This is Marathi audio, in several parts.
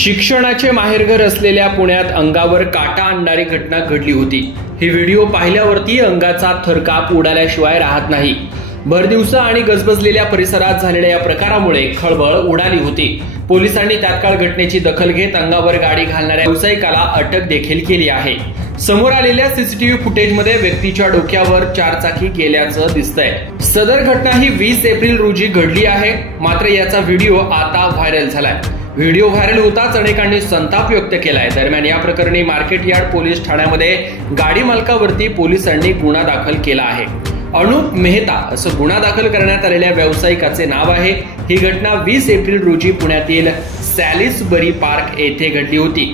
शिक्षणाचे माहेरघर असलेल्या पुण्यात अंगावर काटा आणणारी घटना घडली होती। ही व्हिडिओ पाहिल्यावरती अंगाचा थरकाप उडाल्याशिवाय राहत नाही। भरदिवसा आणि गजबजलेल्या परिसरात झालेल्या या प्रकारामुळे खळबळ उडाली होती। पोलिसांनी तात्काळ घटनेची दखल घेत अंगावर गाडी घालणाऱ्या व्यावसायिकाला अटक देखील केली आहे। समोर आलेल्या सीसीटीव्ही फुटेजमध्ये व्यक्तीच्या डोक्यावर चारचाकी गेल्याचं दिसतंय। सदर घटना ही 20 एप्रिल रोजी घडली आहे। मात्र याचा व्हिडिओ आता व्हायरल झालाय। व्हिडिओ व्हायरल होताच अनेकांनी संताप व्यक्त केलाय। दरम्यान या प्रकरणी मार्केट यार्ड पोलीस ठाण्यामध्ये गाडी मालकावरती पोलिसांनी गुन्हा दाखल केला आहे। अनुप मेहता असं गुन्हा दाखल करण्यात आलेल्या व्यावसायिकाचे नाव आहे। ही घटना 20 एप्रिल रोजी पुण्यातील सॅलिसबरी पार्क येथे घडली होती।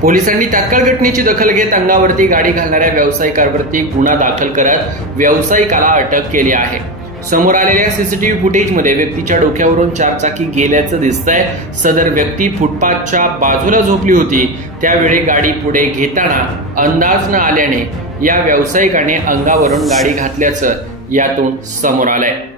पोलिसांनी तात्काळ घटनेची दखल घेत अंगावरती गाडी घालणाऱ्या व्यावसायिकावरती गुन्हा दाखल करत व्यावसायिकाला अटक केली आहे। समोर आलेल्या सीसीटीव्ही फुटेजमध्ये व्यक्तीच्या डोक्यावरून चारचाकी गेल्याचं दिसतंय। सदर व्यक्ती फुटपाथच्या बाजूला झोपली होती। त्यावेळी गाडी पुढे घेताना अंदाज न आल्याने या व्यावसायिकाने अंगावरून गाडी घातल्याचं यातून समोर आलंय।